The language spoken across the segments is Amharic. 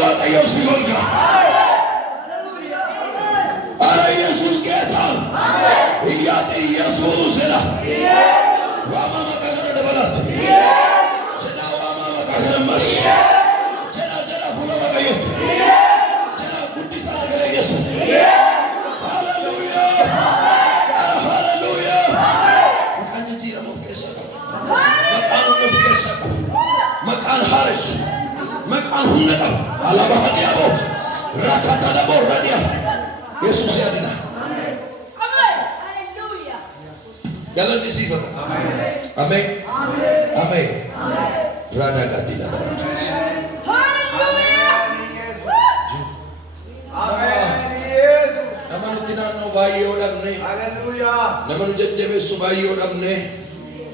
waaqayyo si golga ara Yesus ጌታ ኢያት ኢየሱስ ላ ዋማ መቃገረ ደበላት ጀና ዋማ መቃገረ መስ ጀና ጀና ሁሉ ወቀየት ጀና ጉዲሳ ገለየስ ሃሌሉያ ሃሌሉያ መቃን ጂራ መፍከሰ መቃን መፍከሰ መቃን ሐረሽ መቃን ሁነቀ አላባህዲያቦ ራካታዳቦ ረዲያ ኢየሱስ ያድና Jalan di sini, amin, amin, Rada Gatila, nama nutinan no bayi orang ne, nama nujat subayi orang ne,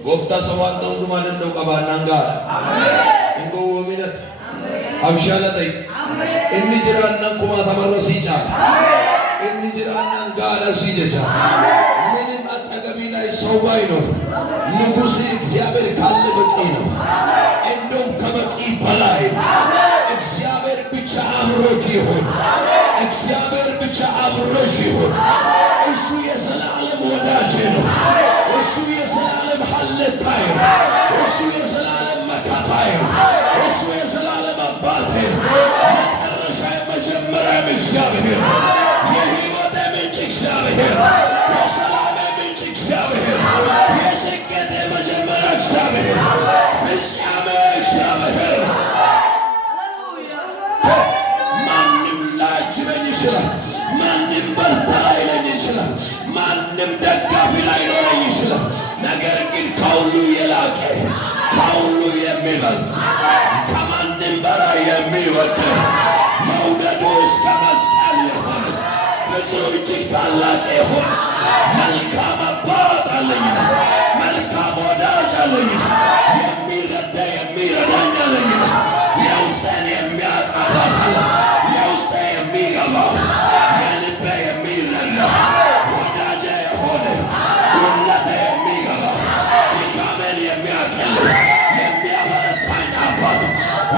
gofta sawantong dumanan do kabanangga, ingko minat, abshalatay, inni jiran nang kumata marasija, inni jiran nang gala sijeja. ሰው ባይኖር ንጉሥ እግዚአብሔር ካለ በቂ ነው። እንደውም ከበቂ በላይ እግዚአብሔር ብቻ አብሮክ ይሁን። እግዚአብሔር ብቻ አብሮሽ ይሁን። እሱ የዘላለም ወዳጄ ነው። እሱ የዘላለም ሐለታዬ ነው። እሱ የዘላለም መካታዬ ነው። እሱ የዘላለም አባቴ ነው። መጨረሻ መጀመሪያም እግዚአብሔር ነው። የሕይወቴ ምንጭ እግዚአብሔር ነው። የስኬቴ መጀመሪያ እግዚአብሔር ፍጻሜ እግዚአብሔር ማንም ላይችለኝ ይችላል። ማንም በርታ ላይለኝ ይችላል። ማንም ደጋፊ ላይኖረኝ ይችላል። ነገር ግን ከሁሉ የላቀ ከሁሉ የሚበልጥ ከማንም በላይ የሚወደድ መውደዱ እስከ መስቀል የሆነ ፍቅሩ እጅግ ታላቅ የሆነ መልካም አባት አለኝ፣ መልካም ወዳጅ አለኝ፣ የሚረዳ የሚረዳኝ አለኝ፣ የውስጤን የሚያውቅ አባት አለ፣ የውስጤ የሚገባው የልቤ የሚረዳ ወዳጄ የሆነ ጉድለቴ የሚገባው ድካሜን የሚያውቅልኝ የሚያበረታኝ አባት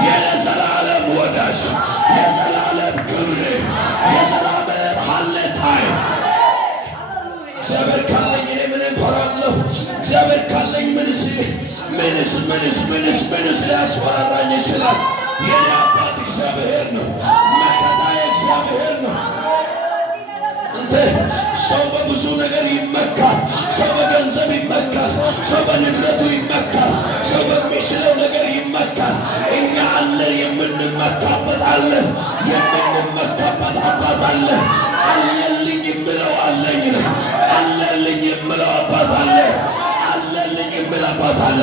የዘላለም ወዳጅ የዘላለም ክብሬ የዘላለም ሐለታዬ እግዚአብሔር ካለኝ እኔ ምን እፈራለሁ? እግዚአብሔር ካለኝ ምንስ ሊያስፈራራኝ ይችላል? የኔ አባት እግዚአብሔር ነው። መከታዬ እግዚአብሔር ነው። እንተ ሰው በብዙ ነገር ይመካል። ሰው በገንዘብ ይመካል። ሰው በንብረቱ ይመካል። ሰው በሚችለው ነገር ይመካል። እኛ አለን የምንመካበት አለን። የምንመካበት አባት አለን። አለልኝ የምለው አለኝ ነው። አለልኝ የምለው አባት አለ። አለልኝ የምለው አባት አለ።